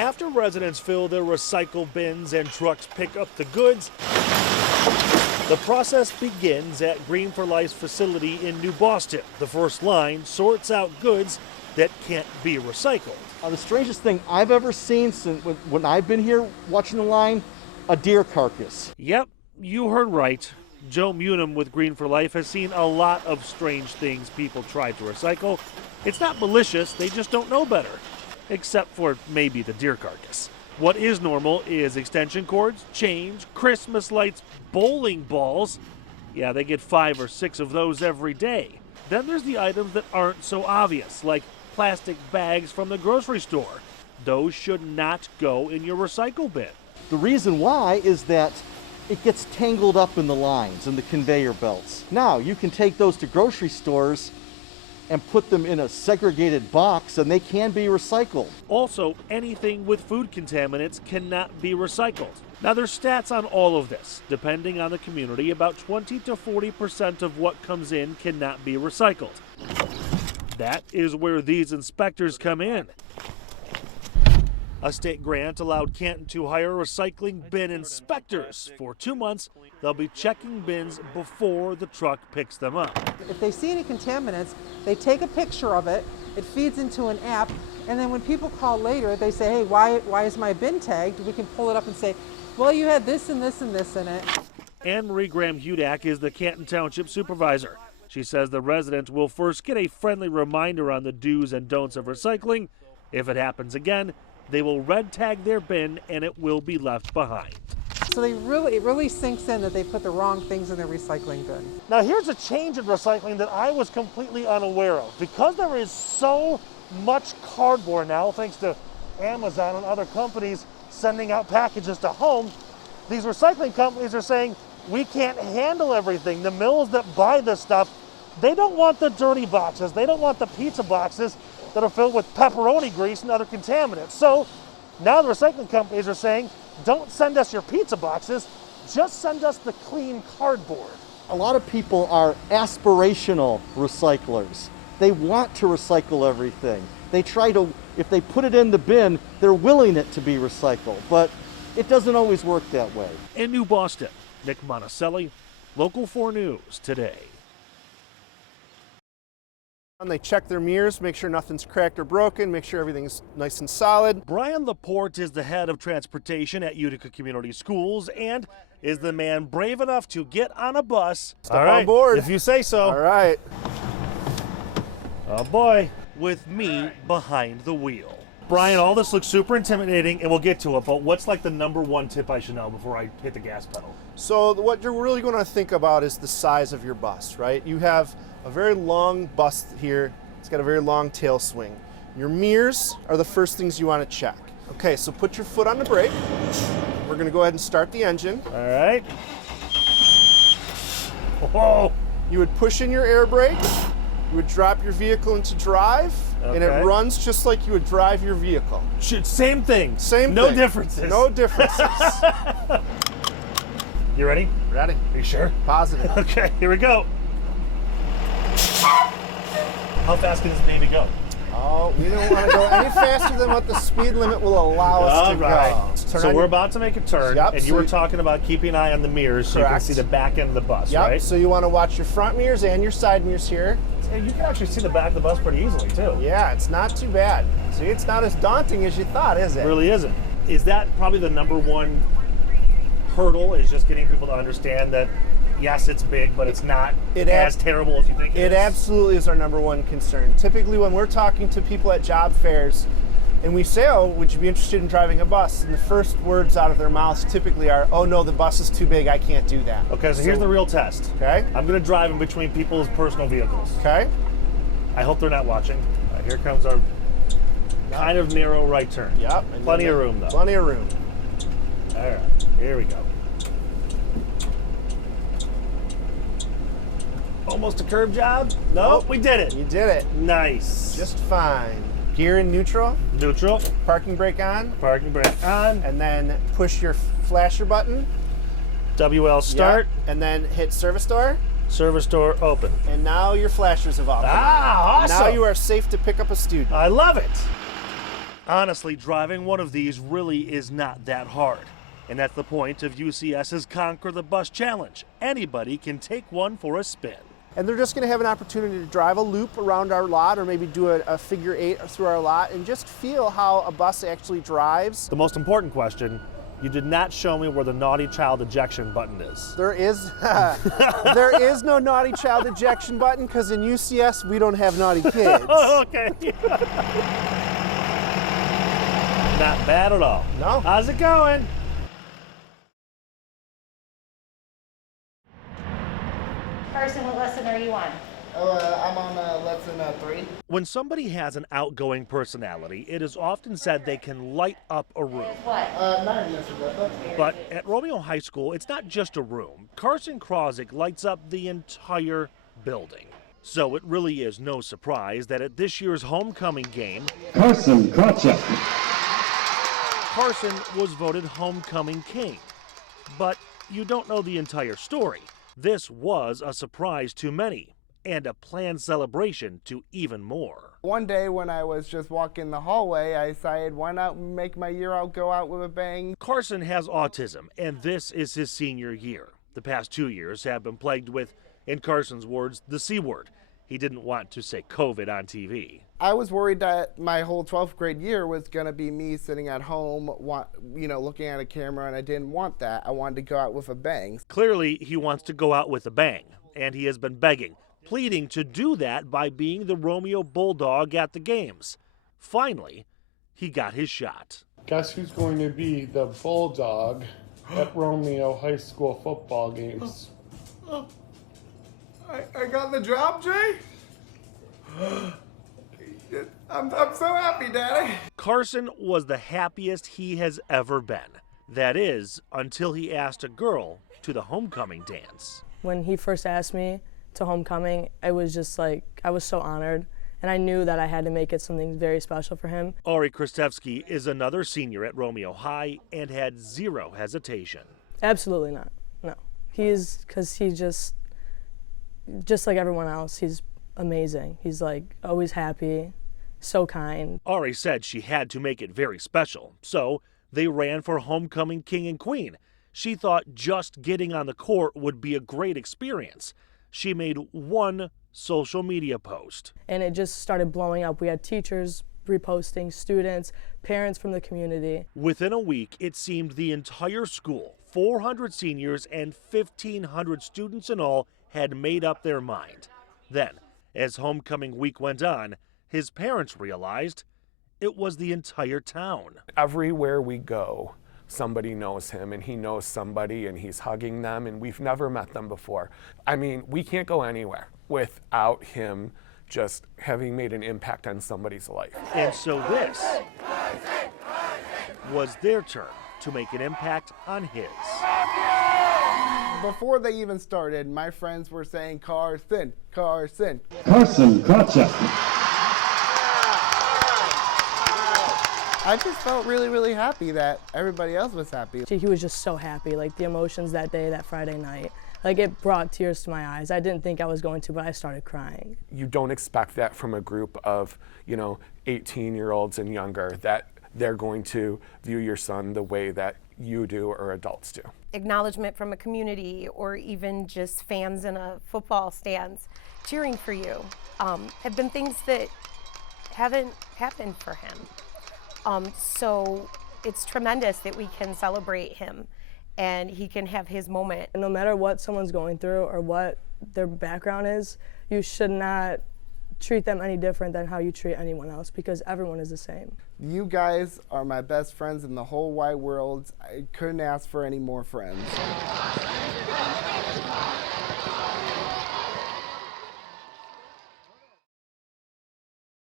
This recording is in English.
After residents fill their recycle bins and trucks pick up the goods, the process begins at Green for Life's facility in New Boston. The first line sorts out goods that can't be recycled. The strangest thing I've ever seen since when I've been here watching the line, a deer carcass. Yep, you heard right. Joe Munham with Green for Life has seen a lot of strange things people try to recycle. It's not malicious, they just don't know better. Except for maybe the deer carcass. What is normal is extension cords, change, Christmas lights, bowling balls. Yeah, they get 5 or 6 of those every day. Then there's the items that aren't so obvious, like plastic bags from the grocery store. Those should not go in your recycle bin. The reason why is that it gets tangled up in the lines and the conveyor belts. Now, you can take those to grocery stores and put them in a segregated box and they can be recycled. Also, anything with food contaminants cannot be recycled. Now, there's stats on all of this. Depending on the community, about 20 to 40% of what comes in cannot be recycled. That is where these inspectors come in. A state grant allowed Canton to hire recycling bin inspectors. For 2 months, they'll be checking bins before the truck picks them up. If they see any contaminants, they take a picture of it, it feeds into an app, and then when people call later, they say, hey, why is my bin tagged? We can pull it up and say, well, you had this and this and this in it. Anne Marie Graham-Hudak is the Canton Township supervisor. She says the residents will first get a friendly reminder on the do's and don'ts of recycling. If it happens again, they will red tag their bin and it will be left behind. So it really sinks in that they put the wrong things in their recycling bin. Now here's a change in recycling that I was completely unaware of. Because there is so much cardboard now, thanks to Amazon and other companies sending out packages to home, these recycling companies are saying, we can't handle everything. The mills that buy this stuff, they don't want the dirty boxes. They don't want the pizza boxes that are filled with pepperoni grease and other contaminants. So now the recycling companies are saying, don't send us your pizza boxes, just send us the clean cardboard. A lot of people are aspirational recyclers. They want to recycle everything. They try to, if they put it in the bin, they're willing it to be recycled, but it doesn't always work that way. In New Boston, Nick Monticelli, Local 4 News Today. They check their mirrors, make sure nothing's cracked or broken, make sure everything's nice and solid. Brian Laporte is the head of transportation at Utica Community Schools and is the man brave enough to get on a bus. Step on board. If you say so. All right. Oh boy, with me behind the wheel. Brian, all this looks super intimidating and we'll get to it, but what's like the #1 tip I should know before I hit the gas pedal? So what you're really going to think about is the size of your bus, right? You have a very long bus here. It's got a very long tail swing. Your mirrors are the first things you want to check. Okay, so put your foot on the brake. We're going to go ahead and start the engine. All right. Whoa. You would push in your air brake. You would drop your vehicle into drive, and it runs just like you would drive your vehicle. Same thing. Same no thing. Differences. No differences. You ready? Ready. Are you sure? Positive. Okay, here we go. How fast can this baby go? Oh, we don't want to go any faster than what the speed limit will allow us to go. So we're about to make a turn, and you were talking about keeping an eye on the mirrors so you can see the back end of the bus, right? So you want to watch your front mirrors and your side mirrors here. And you can actually see the back of the bus pretty easily, too. Yeah, it's not too bad. See, it's not as daunting as you thought, is it? It really isn't. Is that probably the #1 hurdle, is just getting people to understand that, yes, it's big, but it's not as terrible as you think it is? It absolutely is our #1 concern. Typically, when we're talking to people at job fairs, and we say, oh, would you be interested in driving a bus? And the first words out of their mouths typically are, oh no, the bus is too big, I can't do that. Okay, so here's the real test. Okay. I'm gonna drive in between people's personal vehicles. Okay. I hope they're not watching. Here comes our kind of narrow right turn. Yep. Plenty of room, though. Plenty of room. All right, here we go. Almost a curb job? Nope, we did it. You did it. Nice. Just fine. Gear in neutral. Neutral. Parking brake on. Parking brake on. And then push your flasher button. WL start. Yep. And then hit service door. Service door open. And now your flashers have off. Ah, awesome. Now you are safe to pick up a student. I love it. Honestly, driving one of these really is not that hard. And that's the point of UCS's Conquer the Bus Challenge. Anybody can take one for a spin. And they're just going to have an opportunity to drive a loop around our lot, or maybe do a figure 8 through our lot, and just feel how a bus actually drives. The most important question, you did not show me where the naughty child ejection button is. There is, there is no naughty child ejection button, because in UCS we don't have naughty kids. Okay. Not bad at all. No. How's it going? Carson, what lesson are you on? I'm on lesson 3. When somebody has an outgoing personality, it is often said they can light up a room. What? 9, Mr. Griffith. But at Romeo High School, it's not just a room. Carson Krozik lights up the entire building. So it really is no surprise that at this year's homecoming game, Carson Krozik. Carson was voted homecoming king. But you don't know the entire story. This was a surprise to many, and a planned celebration to even more. One day when I was just walking the hallway, I decided, why not make my year out go out with a bang? Carson has autism, and this is his senior year. The past 2 years have been plagued with, in Carson's words, the C word. He didn't want to say COVID on TV. I was worried that my whole 12th grade year was going to be me sitting at home, looking at a camera, and I didn't want that. I wanted to go out with a bang. Clearly, he wants to go out with a bang, and he has been begging, pleading to do that by being the Romeo Bulldog at the games. Finally, he got his shot. Guess who's going to be the Bulldog at Romeo High School football games? I got the job, Jay? I'm so happy, Daddy. Carson was the happiest he has ever been. That is, until he asked a girl to the homecoming dance. When he first asked me to homecoming, I was just like, I was so honored. And I knew that I had to make it something very special for him. Ari Kristevsky is another senior at Romeo High and had zero hesitation. Absolutely not, no. Because he's just like everyone else, he's amazing. He's like always happy, so kind. Ari said she had to make it very special, so they ran for homecoming king and queen. She thought just getting on the court would be a great experience. She made one social media post. And it just started blowing up. We had teachers reposting, students, parents from the community. Within a week, it seemed the entire school, 400 seniors and 1,500 students in all, had made up their mind. Then, as homecoming week went on, his parents realized it was the entire town. Everywhere we go, somebody knows him and he knows somebody and he's hugging them, and we've never met them before. I mean, we can't go anywhere without him just having made an impact on somebody's life. And so this was their turn to make an impact on his. Before they even started, my friends were saying, Carson, Carson. Carson Krozik. I just felt really, really happy that everybody else was happy. He was just so happy, like the emotions that day, that Friday night. Like it brought tears to my eyes. I didn't think I was going to, but I started crying. You don't expect that from a group of, 18-year-olds and younger, that they're going to view your son the way that you do or adults do. Acknowledgement from a community or even just fans in a football stands cheering for you have been things that haven't happened for him. So it's tremendous that we can celebrate him and he can have his moment. And no matter what someone's going through or what their background is, you should not treat them any different than how you treat anyone else, because everyone is the same. You guys are my best friends in the whole wide world. I couldn't ask for any more friends.